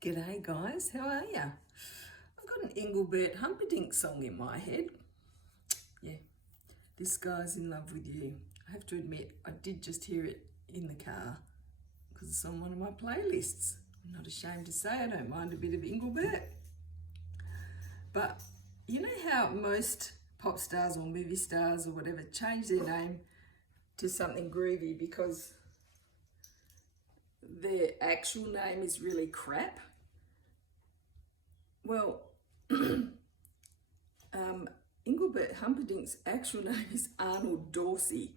G'day guys, how are ya? I've got an Engelbert Humperdinck song in my head. Yeah, This Guy's in Love with You. I have to admit, I did just hear it in the car because it's on one of my playlists. I'm not ashamed to say I don't mind a bit of Engelbert. But you know how most pop stars or movie stars or whatever change their name to something groovy because their actual name is really crap? Well, Engelbert Humperdinck's actual name is Arnold Dorsey.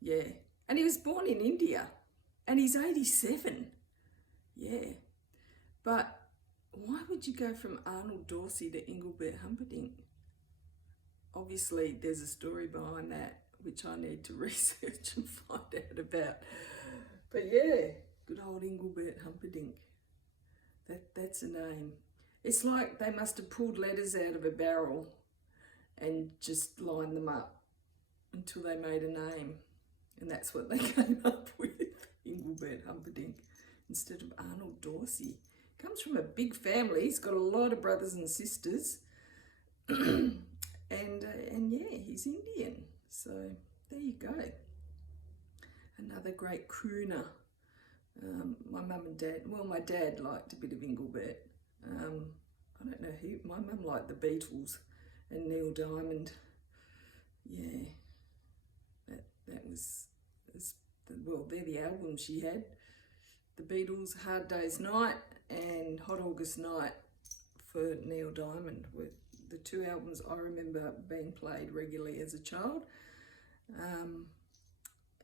Yeah. And he was born in India. And he's 87. Yeah. But why would you go from Arnold Dorsey to Engelbert Humperdinck? Obviously, there's a story behind that, which I need to research and find out about. But yeah, good old Engelbert Humperdinck. That's a name. It's like they must have pulled letters out of a barrel and just lined them up until they made a name. And that's what they came up with, Engelbert Humperdinck, instead of Arnold Dorsey. Comes from a big family. He's got a lot of brothers and sisters. and yeah, he's Indian. So there you go. Another great crooner. My mum and dad, well, my dad liked a bit of Engelbert. I don't know who, my mum liked the Beatles and Neil Diamond. Yeah, that was well, they're the albums she had. The Beatles, Hard Day's Night and Hot August Night for Neil Diamond were the two albums I remember being played regularly as a child.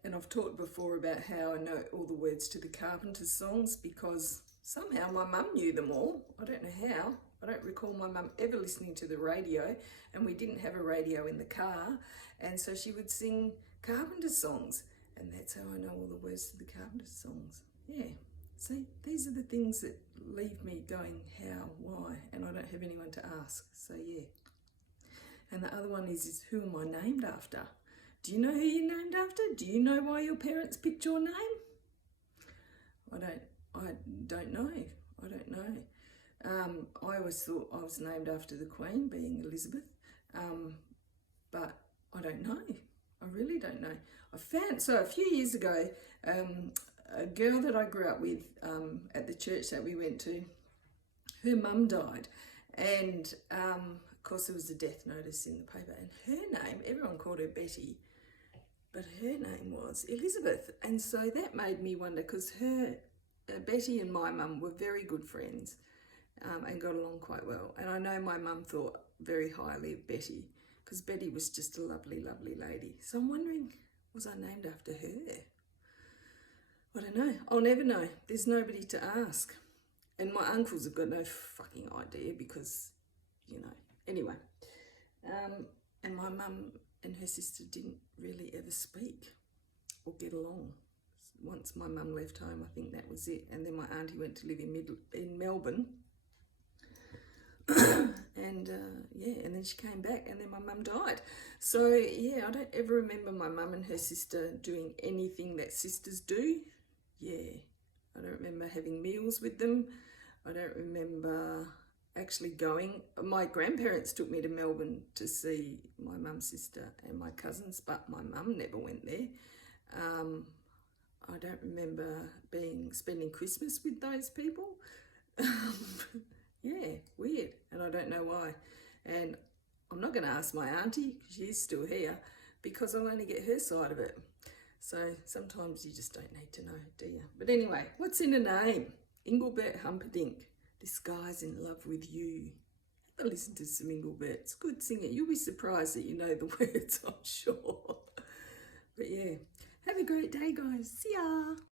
And I've talked before about how I know all the words to the Carpenters songs because somehow my mum knew them all. I don't know how. I don't recall my mum ever listening to the radio, and we didn't have a radio in the car, and so she would sing Carpenters songs, and that's how I know all the words to the Carpenters songs. Yeah. See, these are the things that leave me going, how, why, and I don't have anyone to ask. So yeah. And the other one is who am I named after? Do you know who you're named after? Do you know why your parents picked your name? I don't know. I don't know. I always thought I was named after the Queen, being Elizabeth, but I don't know. I really don't know. I found, so a few years ago, a girl that I grew up with at the church that we went to, her mum died, and of course there was a death notice in the paper, and her name, everyone called her Betty, but her name was Elizabeth. And so that made me wonder, because Betty and my mum were very good friends and got along quite well. And I know my mum thought very highly of Betty because Betty was just a lovely, lovely lady. So I'm wondering, was I named after her? I don't know. I'll never know. There's nobody to ask. And my uncles have got no fucking idea because, you know. Anyway, and my mum and her sister didn't really ever speak or get along. Once my mum left home, I think that was it. And then my auntie went to live in Melbourne. And yeah, and then she came back, and then my mum died. So yeah, I don't ever remember my mum and her sister doing anything that sisters do. Yeah, I don't remember having meals with them. I don't remember actually going. My grandparents took me to Melbourne to see my mum's sister and my cousins, but my mum never went there. I don't remember spending Christmas with those people. Yeah, weird, and I don't know why. And I'm not going to ask my auntie, she's still here, because I'll only get her side of it. So sometimes you just don't need to know, do you? But anyway, what's in a name? Engelbert Humperdinck. This guy's in love with you. Have a listen to some Engelbert. It's good singing. You'll be surprised that you know the words, I'm sure. But yeah, have a great day, guys. See ya.